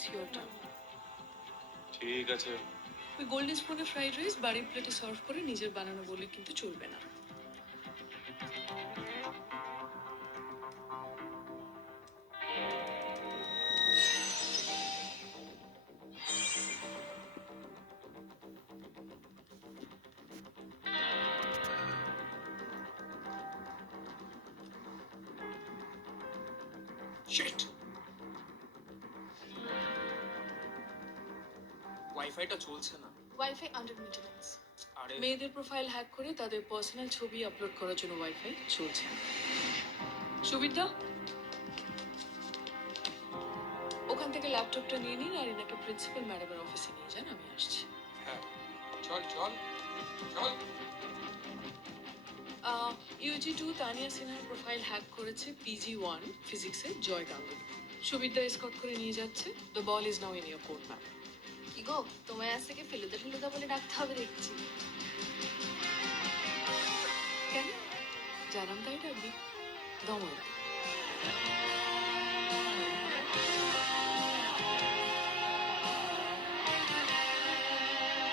It's your turn. ঠিক আছে। ওই গোল্ডেন স্পুনে ফ্রাইড রাইস বাড়ির প্লেটে সার্ভ করে নিজের বানানো বলে কিন্তু চলবে না। শিট, ওয়াইফাইটা চলছে না। Wifi under maintenance. আরে মেয়েদের প্রোফাইল হ্যাক করে তাদের পার্সোনাল ছবি আপলোড করার জন্য ওয়াইফাই চলছে না। সুবিধা, ওখান থেকে ল্যাপটপটা নিয়ে নিন আর এনাকে প্রিন্সিপাল ম্যাডামের অফিসে নিয়ে যান, আমি আসছি। হ্যাঁ, চল চল চল। ইউজি2 তানিয়া সিনহার প্রোফাইল হ্যাক করেছে PG1 ফিজিক্সের জয় গাঙ্গুলি। সুবিধা এসকট করে নিয়ে যাচ্ছে। The ball is now in your court ma'am. কি গো, তোমায় আজ থেকে ফেলুদা ফেলুদা বলে ডাকতে হবে দেখছি। কেন জানাম তাই ডাকবি? দমন।